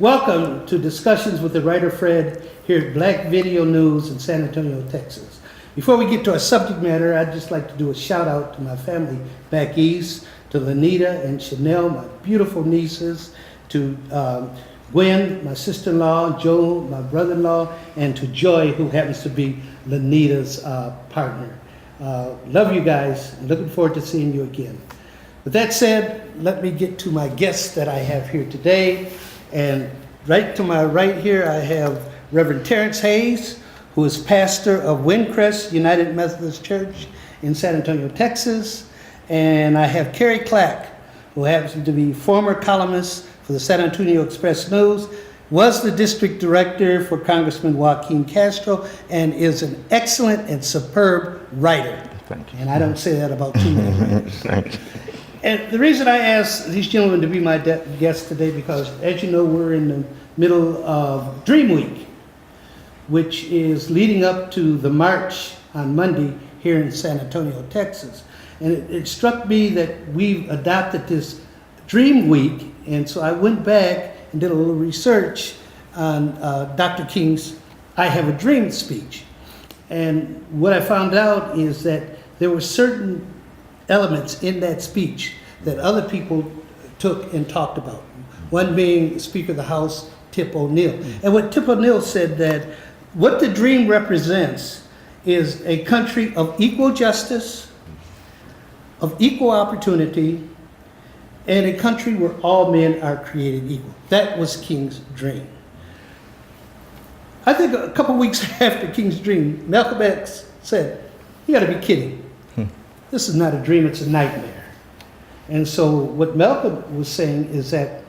Welcome to Discussions with the Writer Fred here at Black Video News in San Antonio, Texas. Before we get to our subject matter, I'd just like to do a shout out to my family back east, to Lanita and Chanel, my beautiful nieces, to Gwen, my sister-in-law, Joe, my brother-in-law, and to Joy, who happens to be Lanita's partner. Love you guys, and looking forward to seeing you again. With that said, let me get to my guests that I have here today. And right to my right here, I have Reverend Terrence Hayes, who is pastor of Windcrest United Methodist Church in San Antonio, Texas. And I have Carrie Clack, who happens to be former columnist for the San Antonio Express News, was the district director for Congressman Joaquin Castro, and is an excellent and superb writer. Thank you. And I don't say that about too many writers. Thank you. And the reason I asked these gentlemen to be my guests today, because as you know, we're in the middle of Dream Week, which is leading up to the march on Monday here in San Antonio, Texas. And it struck me that we've adopted this Dream Week, and so I went back and did a little research on Dr. King's I Have a Dream speech. And what I found out is that there were certain elements in that speech that other people took and talked about. One being Speaker of the House, Tip O'Neill. And what Tip O'Neill said, that what the dream represents is a country of equal justice, of equal opportunity, and a country where all men are created equal. That was King's dream. I think a couple weeks after King's dream, Malcolm X said, "You gotta be kidding. This is not a dream, it's a nightmare." And so what Malcolm was saying is that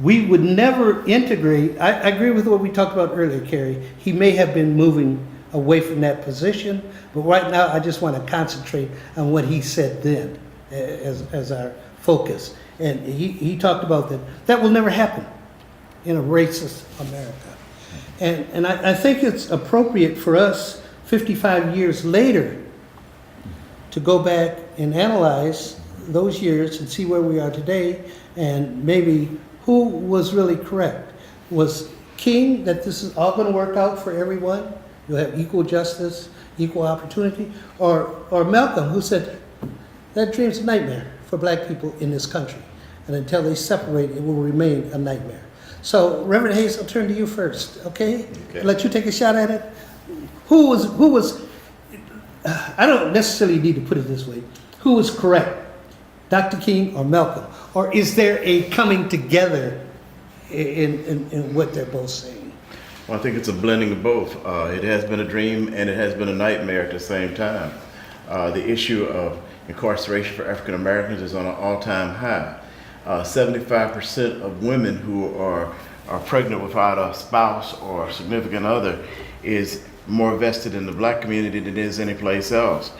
we would never integrate. I agree with what we talked about earlier, Carrie. He may have been moving away from that position, but right now I just want to concentrate on what he said then as our focus. And he talked about that will never happen in a racist America. And I think it's appropriate for us 55 years later to go back and analyze those years and see where we are today, and maybe who was really correct. Was King that this is all going to work out for everyone? You'll have equal justice, equal opportunity? Or Malcolm, who said that dream's a nightmare for black people in this country, and until they separate, it will remain a nightmare. So Reverend Hayes, I'll turn to you first, okay? Let you take a shot at it. Who was I don't necessarily need to put it this way. Who was correct, Dr. King or Malcolm? Or is there a coming together in what they're both saying? Well, I think it's a blending of both. It has been a dream and it has been a nightmare at the same time. The issue of incarceration for African Americans is on an all-time high. 75% of women who are pregnant without a spouse or significant other is more vested in the black community than it is anyplace else.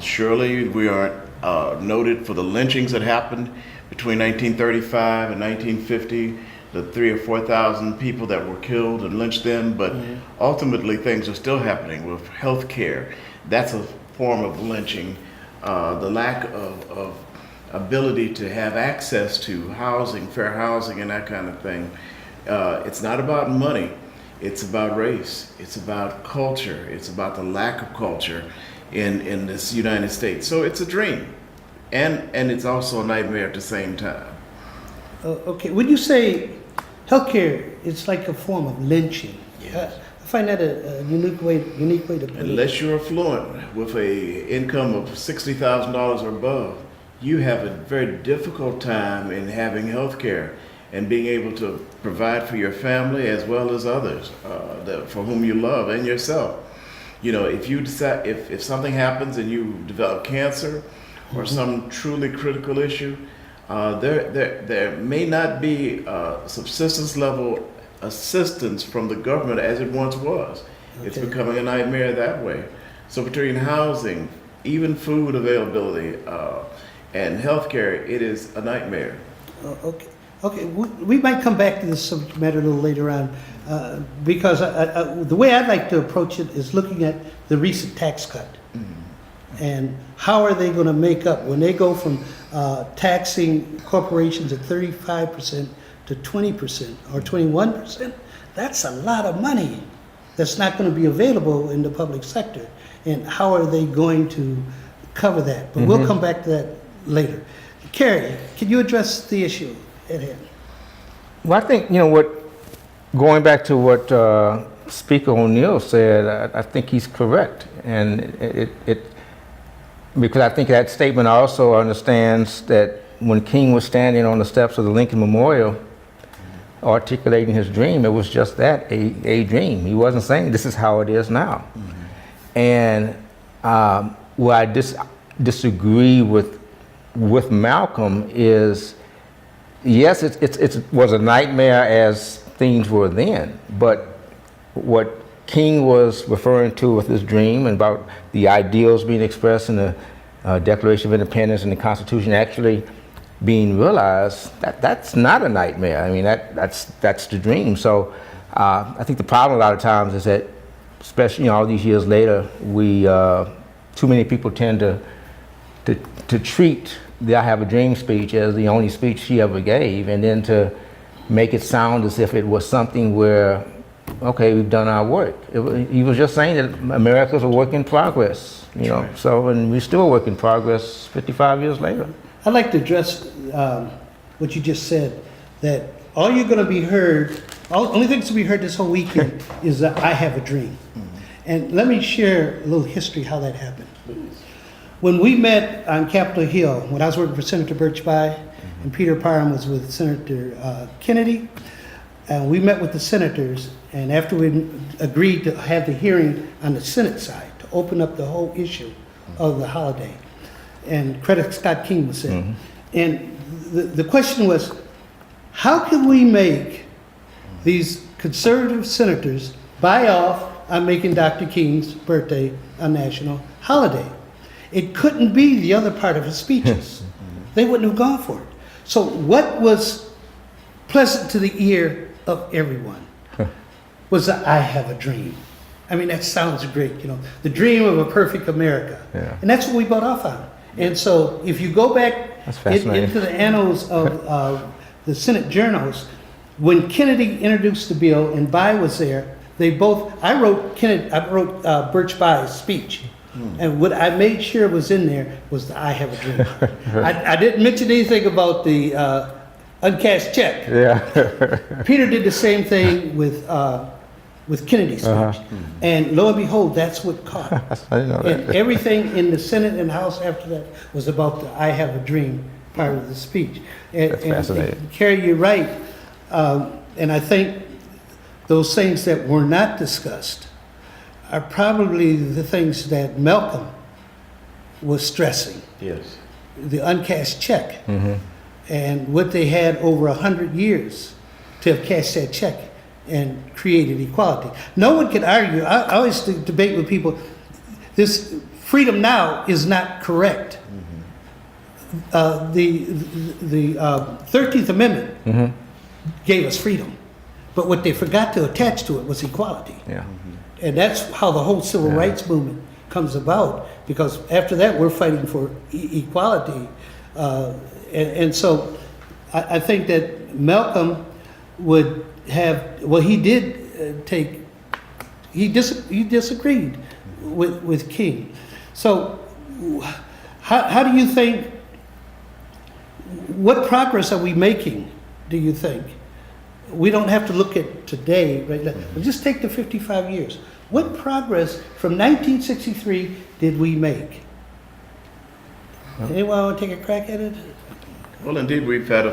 Surely we aren't noted for the lynchings that happened between 1935 and 1950, the 3,000 or 4,000 people that were killed and lynched then, but ultimately things are still happening with health care. That's a form of lynching. The lack of ability to have access to housing, fair housing, and that kind of thing. It's not about money. It's about race, it's about culture, it's about the lack of culture in this United States. So it's a dream, and it's also a nightmare at the same time. Okay, when you say healthcare, it's like a form of lynching. Yes. I find that a unique way to put it. Unless you're affluent with a income of $60,000 or above, you have a very difficult time in having health care and being able to provide for your family as well as others for whom you love and yourself. You know, if you decide, if something happens and you develop cancer or some truly critical issue, there may not be subsistence level assistance from the government as it once was. Okay. It's becoming a nightmare that way. So between housing, even food availability, and healthcare, it is a nightmare. Okay, we might come back to this subject matter a little later on, because the way I'd like to approach it is looking at the recent tax cut. And how are they going to make up when they go from taxing corporations at 35% to 20% or 21%, that's a lot of money that's not going to be available in the public sector. And how are they going to cover that? But we'll come back to that later. Carrie, can you address the issue at hand? Well, I think, going back to what Speaker O'Neill said, I think he's correct. And because I think that statement also understands that when King was standing on the steps of the Lincoln Memorial, articulating his dream, it was just that, a dream. He wasn't saying this is how it is now. And where I disagree with Malcolm is, yes, it was a nightmare as things were then, but what King was referring to with his dream and about the ideals being expressed in the Declaration of Independence and the Constitution actually being realized, that's not a nightmare. I mean, that's the dream. So I think the problem a lot of times is that, especially all these years later, we too many people tend to treat the "I Have a Dream" speech as the only speech she ever gave, and then to make it sound as if it was something where, okay, we've done our work. He was just saying that America's a work in progress, Right. So, and we're still a work in progress 55 years later. I'd like to address what you just said, that all you're going to be heard, only things to be heard this whole weekend is that I have a dream. And let me share a little history how that happened. When we met on Capitol Hill, when I was working for Senator Birch Bayh, and Peter Parham was with Senator Kennedy, and we met with the senators, and after we agreed to have the hearing on the Senate side, to open up the whole issue of the holiday, and credit Scott King was said. And the question was, how can we make these conservative senators buy off on making Dr. King's birthday a national holiday? It couldn't be the other part of his speeches. They wouldn't have gone for it. So what was pleasant to the ear of everyone was that I have a dream. I mean, that sounds great, the dream of a perfect America. Yeah. And that's what we bought off on. And so if you go back into the annals of the Senate journals, when Kennedy introduced the bill and Bayh was there, I wrote Birch Bayh's speech. And what I made sure was in there was the I have a dream. I didn't mention anything about the uncashed check. Yeah. Peter did the same thing with Kennedy's speech. And lo and behold, that's what caught. I didn't know that. And everything in the Senate and House after that was about the I have a dream part of the speech. That's fascinating. And Carrie, you're right. And I think those things that were not discussed are probably the things that Malcolm was stressing. Yes. The uncashed check. And what they had over 100 years to have cashed that check and created equality. No one can argue. I always debate with people, this freedom now is not correct. The 13th Amendment gave us freedom, but what they forgot to attach to it was equality. Yeah. And that's how the whole civil rights movement comes about, because after that we're fighting for equality. And so I think that Malcolm would have, well, he did he disagreed with King. So how do you think, what progress are we making, do you think? We don't have to look at today, right now. But just take the 55 years. What progress from 1963 did we make? Anyone want to take a crack at it? Well, indeed, we've had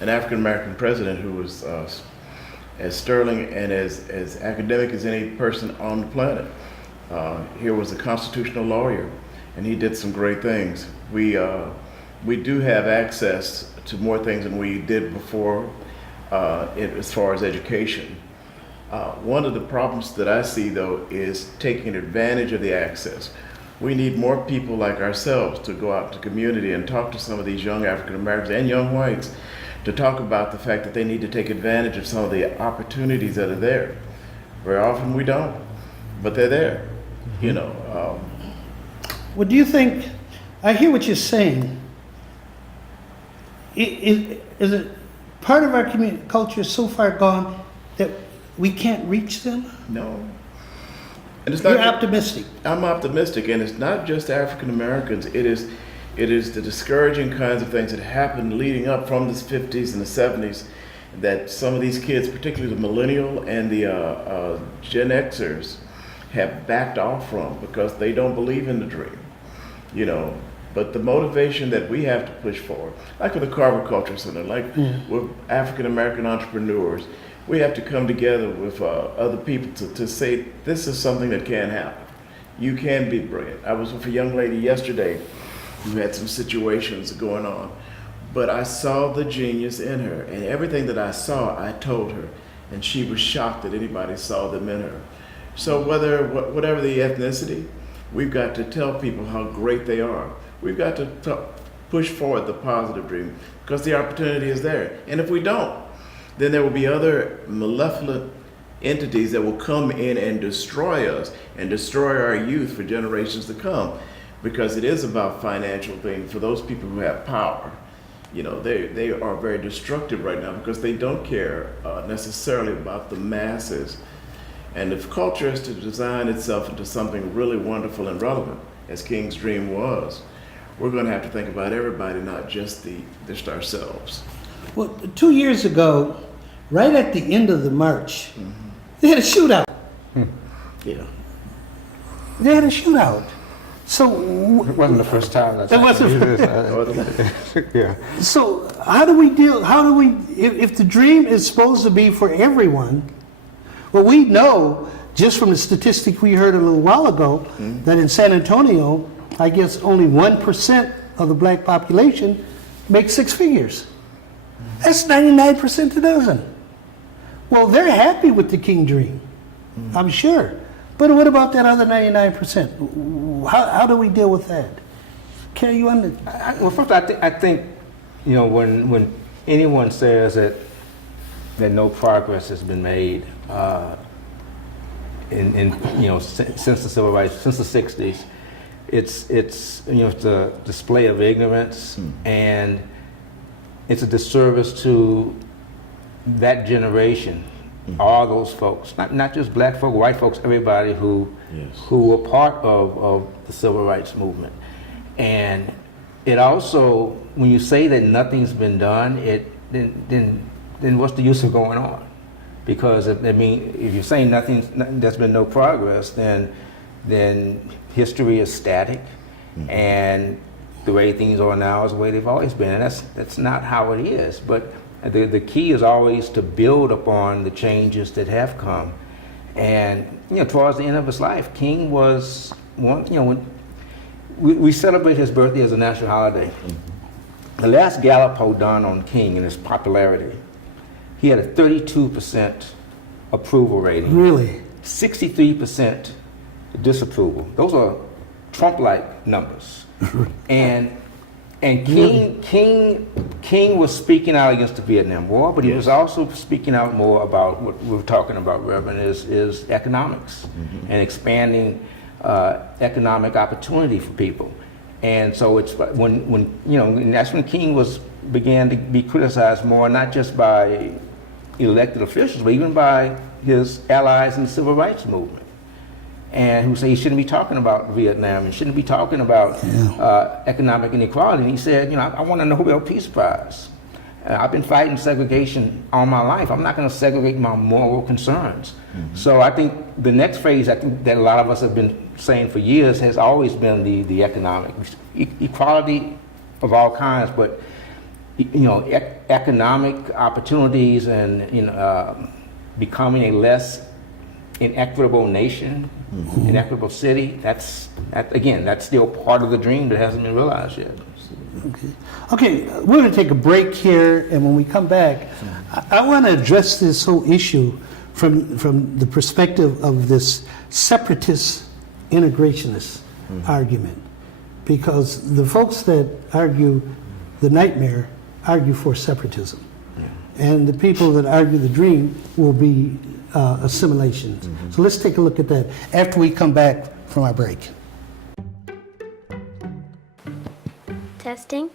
an African-American president who was as sterling and as academic as any person on the planet. Here was a constitutional lawyer, and he did some great things. We do have access to more things than we did before as far as education. One of the problems that I see, though, is taking advantage of the access. We need more people like ourselves to go out to community and talk to some of these young African Americans and young whites to talk about the fact that they need to take advantage of some of the opportunities that are there. Very often we don't, but they're there, Well, do you think, I hear what you're saying. Is it part of our community culture is so far gone that we can't reach them? No. And it's You're not. optimistic. I'm optimistic, and it's not just African Americans. It is the discouraging kinds of things that happened leading up from the 50s and the 70s that some of these kids, particularly the millennial and the Gen Xers, have backed off from because they don't believe in the dream, you know. But the motivation that we have to push forward, like with the Carver Culture Center, like with African American entrepreneurs, we have to come together with other people to say this is something that can happen. You can be brilliant. I was with a young lady yesterday who had some situations going on, but I saw the genius in her, and everything that I saw, I told her, and she was shocked that anybody saw them in her. So whatever the ethnicity, we've got to tell people how great they are. We've got to push forward the positive dream because the opportunity is there. And if we don't, then there will be other malevolent entities that will come in and destroy us and destroy our youth for generations to come, because it is about financial things for those people who have power. You know, they are very destructive right now because they don't care necessarily about the masses. And if culture is to design itself into something really wonderful and relevant, as King's dream was, we're going to have to think about everybody, not just ourselves. Well, 2 years ago, right at the end of the march, they had a shootout. Yeah. They had a shootout. So It wasn't the first time that's It wasn't. Yeah. So how do we deal? If the dream is supposed to be for everyone, well, we know just from the statistic we heard a little while ago that in San Antonio, I guess only 1% of the black population makes six figures. That's 99% that doesn't. Well, they're happy with the King dream, I'm sure. But what about that other 99%? How do we deal with that? Carry you on. Well, first, I think, you know, when anyone says that no progress has been made in you know, since the civil rights, since the 60s, it's you know, it's a display of ignorance, and it's a disservice to that generation, all those folks, not just black folk, white folks, everybody who were part of the civil rights movement. And it also, when you say that nothing's been done, then what's the use of going on? Because I mean, if you're saying there's been no progress, then history is static, and the way things are now is the way they've always been, and that's not how it is. But the key is always to build upon the changes that have come. And you know, towards the end of his life, King was one. You know, when we celebrate his birthday as a national holiday. The last Gallup poll done on King and his popularity, he had a 32% approval rating. Really? 63% disapproval. Those are Trump-like numbers. and King was speaking out against the Vietnam War, but he was also speaking out more about what we were talking about, Reverend, is economics and expanding economic opportunity for people. And so it's when you know, and that's when King began to be criticized more, not just by elected officials, but even by his allies in the civil rights movement. And who say he shouldn't be talking about Vietnam and shouldn't be talking about economic inequality. And he said, you know, I want a Nobel Peace Prize. I've been fighting segregation all my life. I'm not going to segregate my moral concerns. So I think the next phase, I think that a lot of us have been saying for years, has always been the economic equality of all kinds, but you know, economic opportunities and you know, becoming a less inequitable nation, inequitable city. That's still part of the dream that hasn't been realized yet. Okay, we're going to take a break here, and when we come back, I want to address this whole issue from the perspective of this separatist integrationist argument, because the folks that argue the nightmare argue for separatism, and the people that argue the dream will be assimilations. So let's take a look at that after we come back from our break. Testing.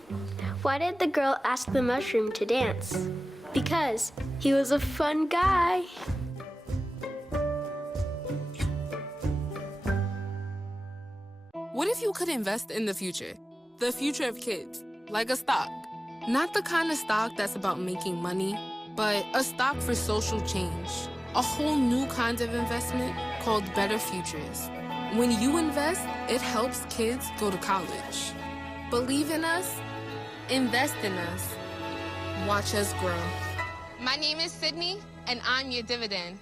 Why did the girl ask the mushroom to dance? because he was a fun guy. What if you could invest in the future of kids, like a stock? Not the kind of stock that's about making money, but a stock for social change. A whole new kind of investment called Better Futures. When you invest, it helps kids go to college. Believe in us, invest in us, watch us grow. My name is Sydney, and I'm your dividend.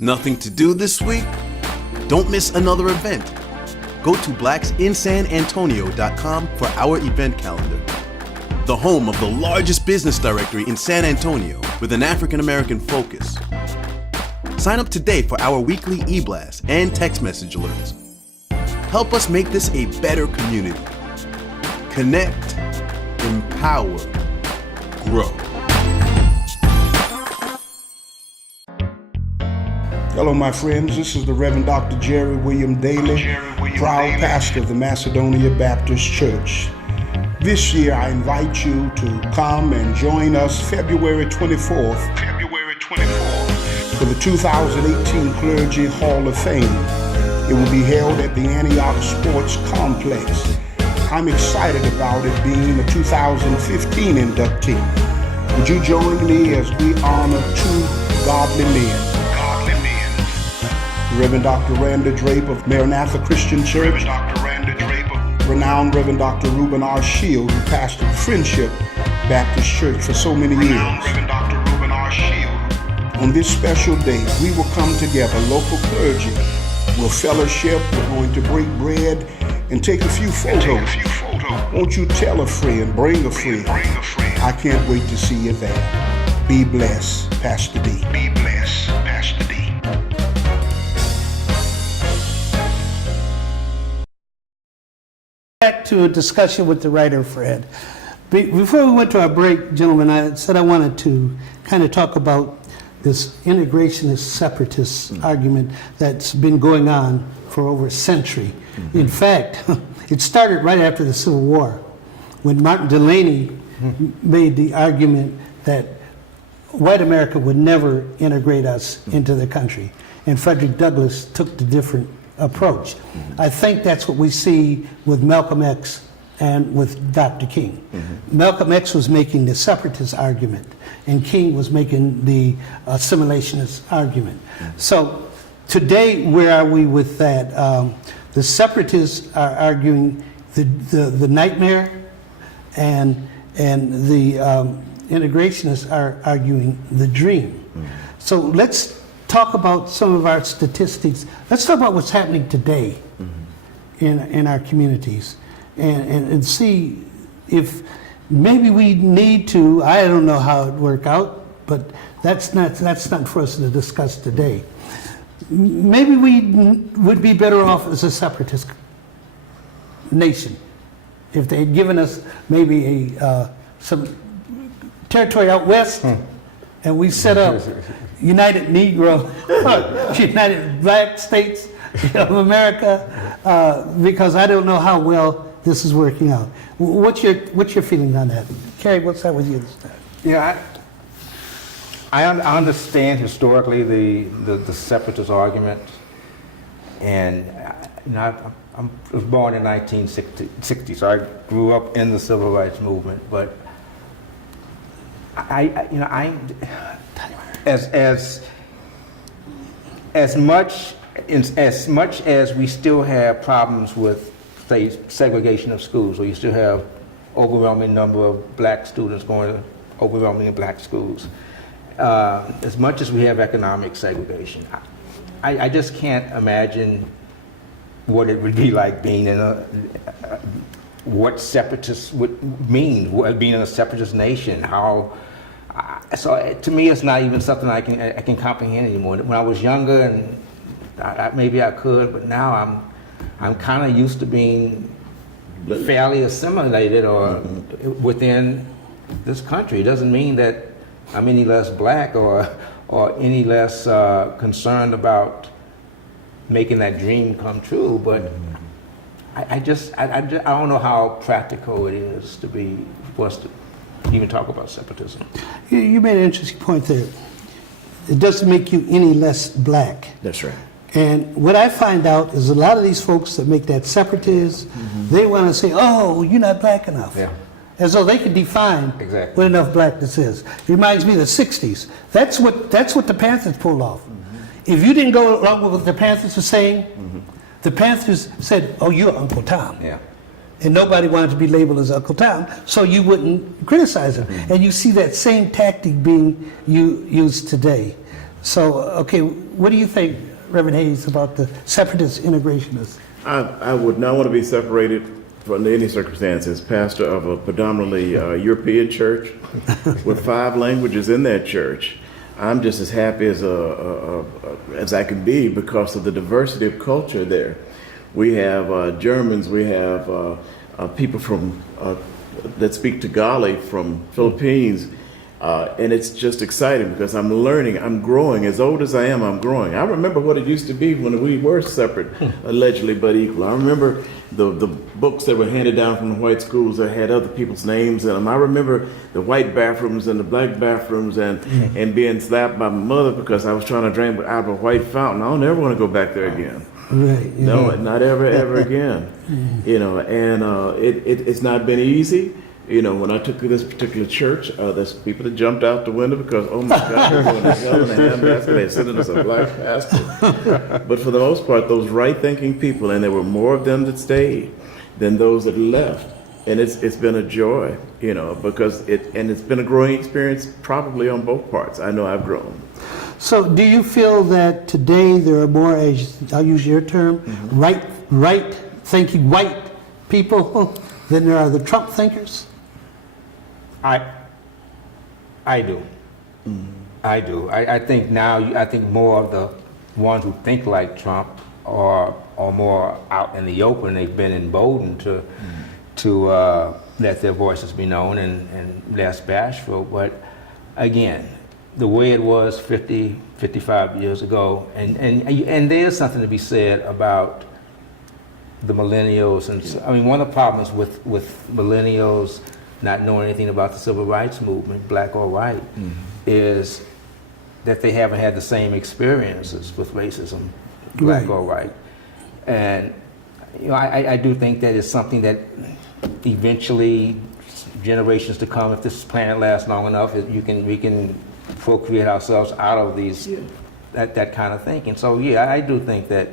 Nothing to do this week? Don't miss another event. Go to blacksinsanantonio.com for our event calendar. The home of the largest business directory in San Antonio with an African American focus. Sign up today for our weekly e-blast and text message alerts. Help us make this a better community. Connect, empower, grow. Hello, my friends. This is the Reverend Dr. Jerry William Daly, proud pastor of the Macedonia Baptist Church. This year, I invite you to come and join us February 24th for the 2018 Clergy Hall of Fame. It will be held at the Antioch Sports Complex. I'm excited about it being a 2015 inductee. Would you join me as we honor two godly men? Reverend Dr. Randa Drape of Maranatha Christian Church, renowned Reverend Dr. Reuben R. Shield, who pastored Friendship Baptist Church for so many years. On this special day, we will come together, local clergy, we'll fellowship, we're going to break bread and take a few photos. Won't you tell a friend, bring a friend. I can't wait to see you there. Be blessed, Pastor D. Be blessed, Pastor D. Back to a discussion with the writer, Fred. Before we went to our break, gentlemen, I said I wanted to kind of talk about this integrationist separatist argument that's been going on for over a century. In fact, it started right after the Civil War when Martin Delany made the argument that white America would never integrate us into the country. And Frederick Douglass took the different approach. I think that's what we see with Malcolm X and with Dr. King. Malcolm X was making the separatist argument, and King was making the assimilationist argument. So today, where are we with that? The separatists are arguing the nightmare, and the integrationists are arguing the dream. So let's talk about some of our statistics. Let's talk about what's happening today in our communities, and see if maybe we need to. I don't know how it work out, but that's not for us to discuss today. Maybe we would be better off as a separatist nation if they had given us maybe some territory out west, and we set up United Negro, United Black States of America, because I don't know how well this is working out. What's your feeling on that? Carrie, what's that with you this time? Yeah, I understand historically the separatist argument, and I was born in 1960, so I grew up in the civil rights movement. But as much as we still have problems with, say, segregation of schools, or you still have overwhelming number of black students going to overwhelmingly black schools, as much as we have economic segregation, I just can't imagine what it would be like being in what separatists would mean, being in a separatist nation. So to me, it's not even something I can comprehend anymore. When I was younger, and maybe I could, but now I'm kind of used to being fairly assimilated or within this country. It doesn't mean that I'm any less black or any less concerned about making that dream come true, but I don't know how practical it is for us to even talk about separatism. You made an interesting point there. It doesn't make you any less black. That's right. And what I find out is a lot of these folks that make that separatist, they want to say, oh, you're not black enough. Yeah. As though they could define Exactly. what enough blackness is. It reminds me of the 60s. That's what the Panthers pulled off. If you didn't go along with what the Panthers were saying, the Panthers said, oh, you're Uncle Tom. Yeah. And nobody wanted to be labeled as Uncle Tom, so you wouldn't criticize him. And you see that same tactic being used today. So, okay, what do you think, Reverend Hayes, about the separatist integrationists? I would not want to be separated under any circumstances. Pastor of a predominantly European church with 5 languages in that church. I'm just as happy as I can be because of the diversity of culture there. We have Germans, we have people from that speak Tagalog from Philippines, and it's just exciting because I'm learning, I'm growing. As old as I am, I'm growing. I remember what it used to be when we were separate, allegedly but equal. I remember the books that were handed down from the white schools that had other people's names in them. I remember the white bathrooms and the black bathrooms and being slapped by my mother because I was trying to drink out of a white fountain. I don't ever want to go back there again. Right. No, not ever again. You know, and it's not been easy. You know, when I took to this particular church, there's people that jumped out the window because, oh my God, we're going to hell in a handbasket. They're sending us a black pastor. But for the most part, those right-thinking people, and there were more of them that stayed than those that left. And it's been a joy, you know, because it's been a growing experience probably on both parts. I know I've grown. So do you feel that today there are more, I'll use your term, right-thinking white people than there are the Trump thinkers? I do. I do. I think now, I think more of the ones who think like Trump are more out in the open. They've been emboldened to let their voices be known and less bashful. But again, the way it was 50, 55 years ago, and there's something to be said about the millennials. And I mean, one of the problems with millennials not knowing anything about the civil rights movement, black or white, is that they haven't had the same experiences with racism, black or white. And you know, I do think that it's something that eventually, generations to come, if this planet lasts long enough, we can procreate ourselves out of these that kind of thinking. So yeah, I do think that,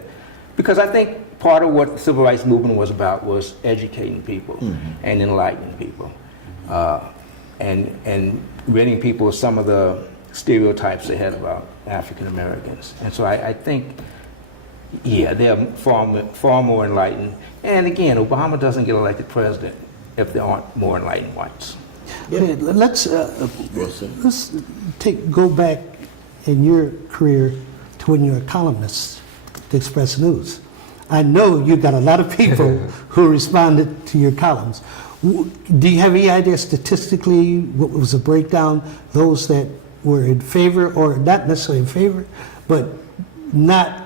because I think part of what the civil rights movement was about was educating people and enlightening people, and ridding people of some of the stereotypes they had about African Americans. And so I think, yeah, they're far more enlightened. And again, Obama doesn't get elected president if there aren't more enlightened whites. Okay, let's go back in your career to when you were a columnist to Express News. I know you got a lot of people who responded to your columns. Do you have any idea statistically what was the breakdown? Those that were in favor, or not necessarily in favor, but not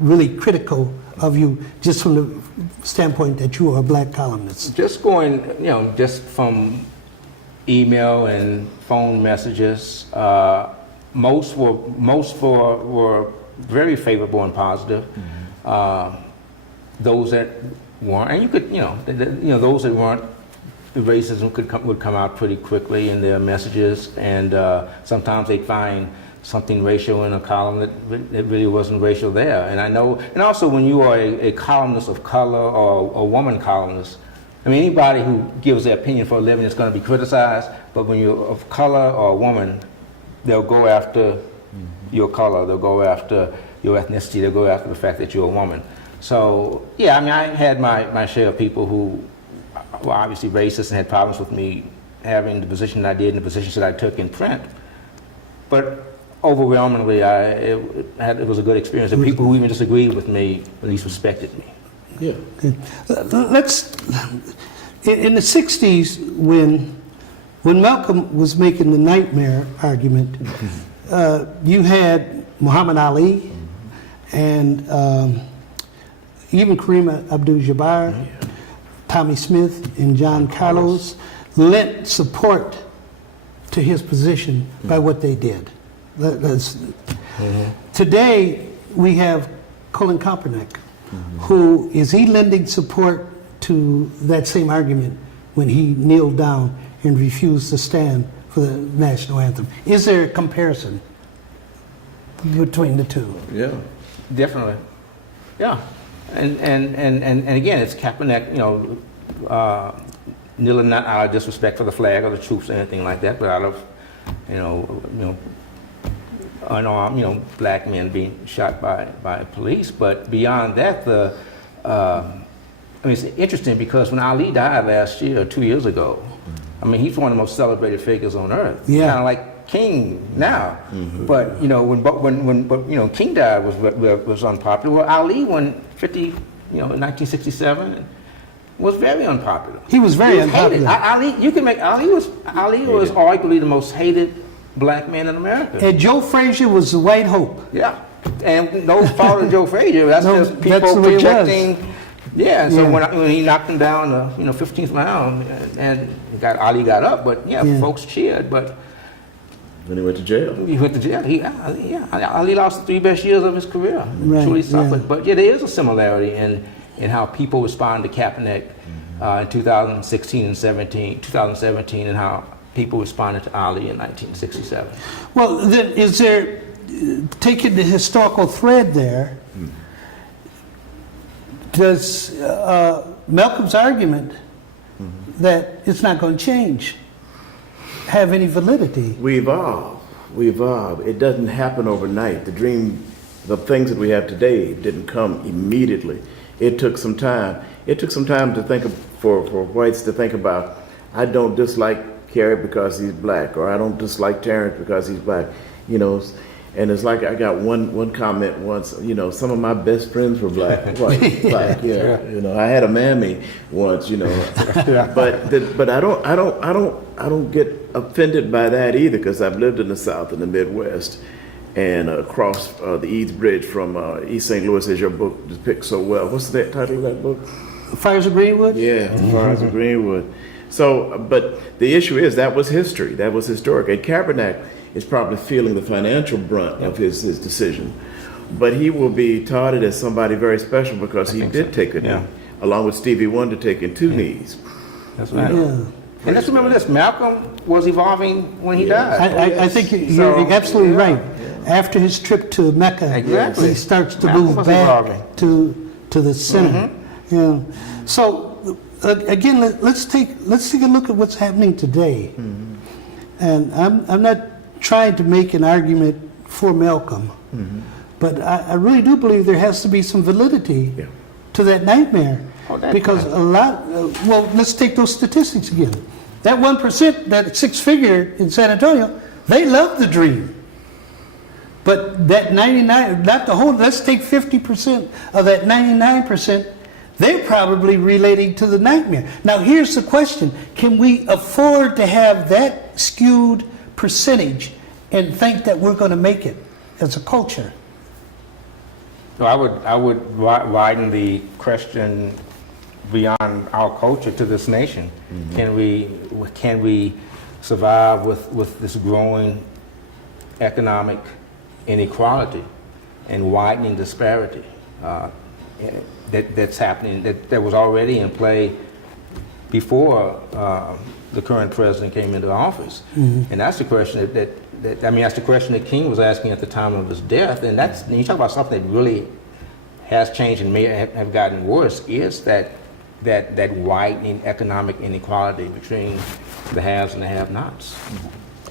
really critical of you, just from the standpoint that you are a black columnist? Just going, you know, just from email and phone messages, most were very favorable and positive. Those that weren't, and you could, those that weren't, the racism would come out pretty quickly in their messages, and sometimes they'd find something racial in a column that really wasn't racial there. And I know, and also when you are a columnist of color or a woman columnist, I mean, anybody who gives their opinion for a living is going to be criticized, but when you're of color or a woman, they'll go after your color, they'll go after your ethnicity, they'll go after the fact that you're a woman. So, yeah, I mean, I had my share of people who were obviously racist and had problems with me having the position I did and the positions that I took in print. But overwhelmingly, it was a good experience. The people who even disagreed with me at least respected me. Yeah. Okay. Let's, in the 60s, when Malcolm was making the nightmare argument, you had Muhammad Ali and even Kareem Abdul-Jabbar, Tommy Smith, and John Carlos lent support to his position by what they did. Today, we have Colin Kaepernick, who is he lending support to that same argument when he kneeled down and refused to stand for the national anthem. Is there a comparison between the two? Yeah. Definitely. Yeah. And again, it's Kaepernick, kneeling not out of disrespect for the flag or the troops or anything like that, but out of, unarmed, black men being shot by police. But beyond that, it's interesting because when Ali died last year or 2 years ago, he's one of the most celebrated figures on earth. Yeah. Kind of like King now. But when King died was unpopular. Well, Ali won 50, in 1967, was very unpopular. He was very hated. unpopular. Ali was arguably the most hated black man in America. And Joe Frazier was the white hope. Yeah, and no fault of Joe Frazier. That's No, just people that's the way it was. projecting. Yeah, so when he knocked him down the 15th round, and Ali got up, but folks cheered. But Then he went to jail. he went to jail. Ali lost the 3 best years of his career. Right, Truly suffered. yeah. But there is a similarity in how people respond to Kaepernick in 2016 and 2017, and how people responded to Ali in 1967. Well, then is there, taking the historical thread there, does Malcolm's argument that it's not going to change have any validity? We evolve. It doesn't happen overnight. The things that we have today didn't come immediately. It took some time. It took some time to think for whites to think about, I don't dislike Kerry because he's black, or I don't dislike Terrence because he's black, And it's like I got one comment once. Some of my best friends were black. I had a mammy once. But I don't get offended by that either, because I've lived in the South and the Midwest, and across the Eads Bridge from East St. Louis, as your book depicts so well. What's the title of that book? Fires of Greenwood? Yeah, Fires of Greenwood. So, but the issue is that was history. That was historic. And Kaepernick is probably feeling the financial brunt of his decision. But he will be touted as somebody very special because he did take a knee, along with Stevie Wonder taking 2 knees. That's right. Yeah. And let's remember this, Malcolm was evolving when he died. I think you're absolutely right. After his trip to Mecca, Exactly. he starts to Malcolm move was back evolving. to the center. Yeah. So again, let's take a look at what's happening today. And I'm not trying to make an argument for Malcolm, but I really do believe there has to be some validity to that nightmare. Because a lot, let's take those statistics again. That 1%, that 6-figure in San Antonio, they love the dream. But that 99, not the whole, let's take 50% of that 99%, they're probably relating to the nightmare. Now here's the question, can we afford to have that skewed percentage and think that we're going to make it as a culture? So I would widen the question beyond our culture to this nation. Can we survive with this growing economic inequality and widening disparity that's happening, that was already in play before the current president came into office? And that's the question that's the question that King was asking at the time of his death. And that's, when you talk about something that really has changed and may have gotten worse, is that widening economic inequality between the haves and the have-nots.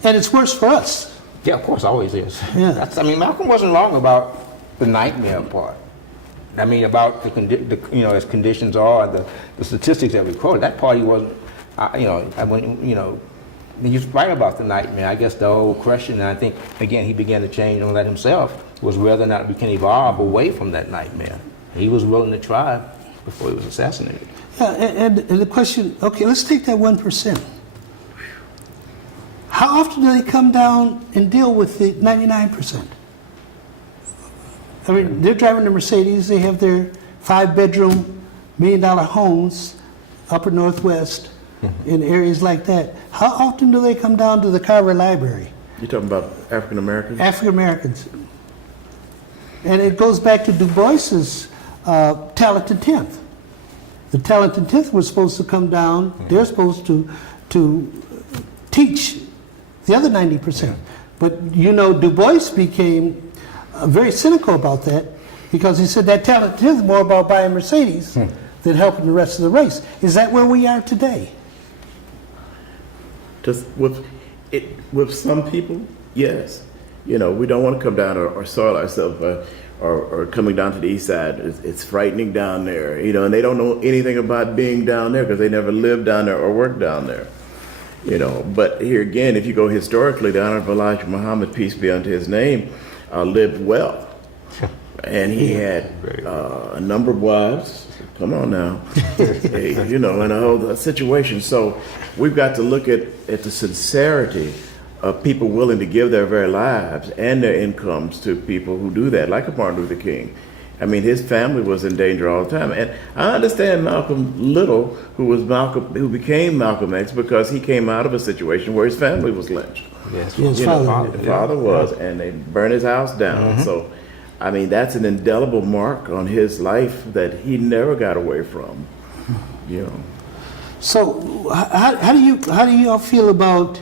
And it's worse for us. Yeah, of course, always is. Yeah. Malcolm wasn't wrong about the nightmare part. About as conditions are, the statistics that we quoted. That part he wasn't. He's right about the nightmare. I guess the whole question, and I think again he began to change on that himself, was whether or not we can evolve away from that nightmare. He was willing to try before he was assassinated. Yeah, and the question, okay, let's take that 1%. How often do they come down and deal with the 99%? They're driving the Mercedes, they have their 5-bedroom, $1 million homes, upper Northwest, in areas like that. How often do they come down to the Carver Library? You talking about African Americans? African Americans. And it goes back to Du Bois's Talented Tenth. The Talented Tenth was supposed to come down. They're supposed to teach the other 90%. But you know, Du Bois became very cynical about that because he said that Talented Tenth is more about buying Mercedes than helping the rest of the race. Is that where we are today? Just with some people, yes. You know, we don't want to come down or soil ourselves or coming down to the east side. It's frightening down there, you know, and they don't know anything about being down there because they never lived down there or worked down there, you know. But here again, if you go historically, the Honorable Elijah Muhammad, peace be unto his name, lived well. And he had a number of wives. Come on now. You know, and a whole situation. So we've got to look at the sincerity of people willing to give their very lives and their incomes to people who do that, like a Martin Luther King. I mean, his family was in danger all the time. And I understand Malcolm Little, who became Malcolm X, because he came out of a situation where his family was lynched. Yes, His father. The father was, and they burned his house down. So, I mean, that's an indelible mark on his life that he never got away from. You know. So how do you all feel about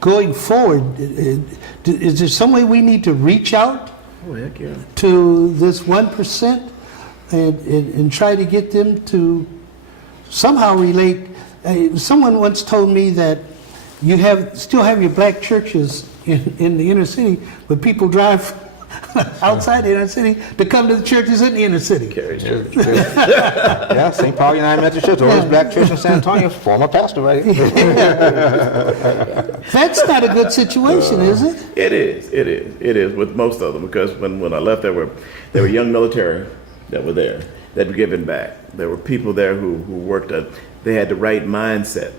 going forward? Is there some way we need to reach out Heck yeah. to this 1% and try to get them to somehow relate? Someone once told me that you still have your black churches in the inner city, but people drive outside the inner city to come to the churches in the inner city. Yeah, St. Paul United Methodist Church, oldest black church in San Antonio, former pastor right here. That's not a good situation, is it? It is with most of them, because when I left, there were young military that were there that were giving back. There were people there who worked they had the right mindset.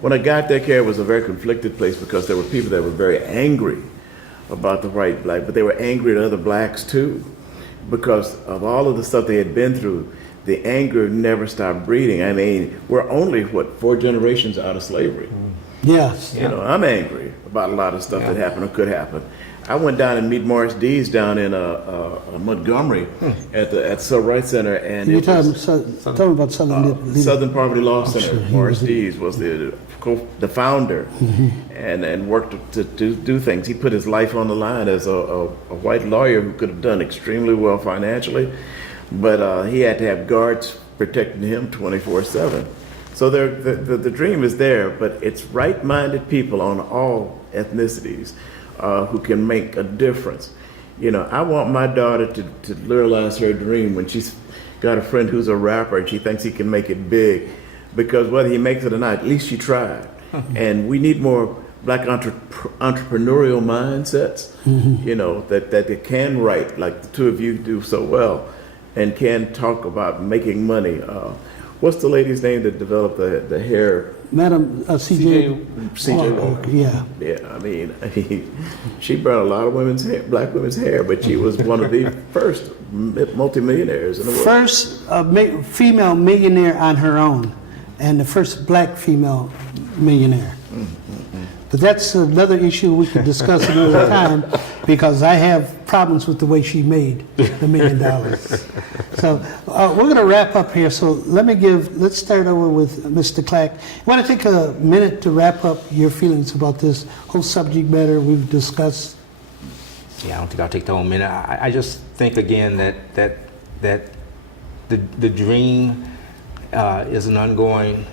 When I got there, it was a very conflicted place because there were people that were very angry about the white black, but they were angry at other blacks too, because of all of the stuff they had been through. The anger never stopped breeding. I mean, we're only 4 generations out of slavery. Yes. You know, I'm angry about a lot of stuff that happened or could happen. I went down and meet Morris Dees down in Montgomery at the Civil Rights Center, and You're talking about Southern Poverty Law Center. Morris Dees was the founder, and worked to do things. He put his life on the line as a white lawyer who could have done extremely well financially, but he had to have guards protecting him 24/7. So the dream is there, but it's right-minded people on all ethnicities who can make a difference. You know, I want my daughter to realize her dream when she's got a friend who's a rapper and she thinks he can make it big, because whether he makes it or not, at least she tried. And we need more black entrepreneurial mindsets, you know, that they can write, like the two of you do so well, and can talk about making money. What's the lady's name that developed the hair? Madam C.J. Walker. Yeah. Yeah, I mean, she brought a lot of black women's hair, but she was one of the first multimillionaires in the world. First female millionaire on her own, and the first black female millionaire. But that's another issue we could discuss another time, because I have problems with the way she made the $1 million. So we're going to wrap up here. So let's start over with Mr. Clack. You want to take a minute to wrap up your feelings about this whole subject matter we've discussed? Yeah, I don't think I'll take the whole minute. I just think again that the dream is an ongoing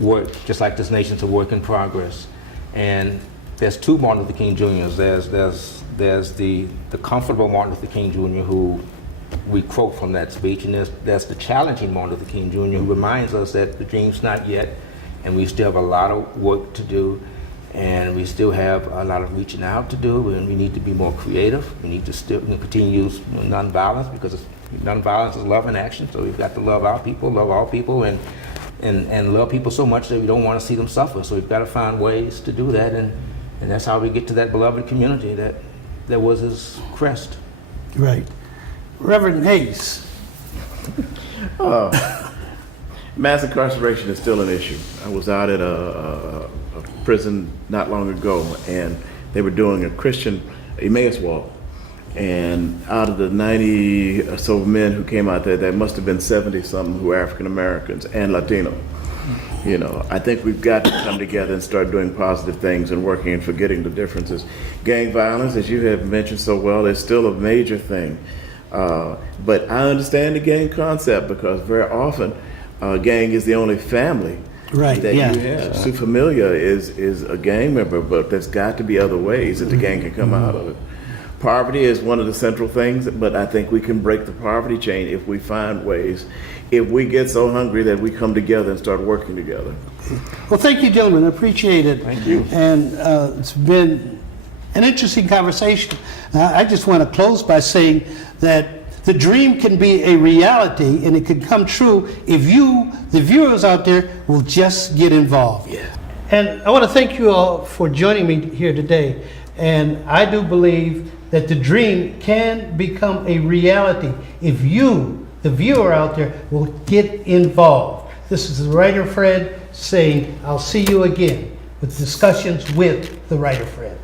work, just like this nation's a work in progress. And there's 2 Martin Luther King Jr.'s. There's the comfortable Martin Luther King Jr. who we quote from that speech, and there's the challenging Martin Luther King Jr. who reminds us that the dream's not yet, and we still have a lot of work to do, and we still have a lot of reaching out to do, and we need to be more creative. We need to still continue to use nonviolence, because nonviolence is love in action. So we've got to love our people, love all people, and love people so much that we don't want to see them suffer. So we've got to find ways to do that, and that's how we get to that beloved community that was his crest. Right. Reverend Hayes. Mass incarceration is still an issue. I was out at a prison not long ago, and they were doing a Christian Emmaus walk. And out of the 90 or so men who came out there must have been 70-something who were African Americans and Latino. You know, I think we've got to come together and start doing positive things and working and forgetting the differences. Gang violence, as you have mentioned so well, is still a major thing. But I understand the gang concept because very often gang is the only family that you have. Su Familia is a gang member, but there's got to be other ways that the gang can come out of it. Poverty is one of the central things, but I think we can break the poverty chain if we find ways, if we get so hungry that we come together and start working together. Well, thank you, gentlemen. I appreciate it. Thank you. And it's been an interesting conversation. I just want to close by saying that the dream can be a reality and it can come true if you, the viewers out there, will just get involved. Yeah. And I want to thank you all for joining me here today. And I do believe that the dream can become a reality if you, the viewer out there, will get involved. This is the Writer Fred saying, I'll see you again with discussions with the Writer Fred.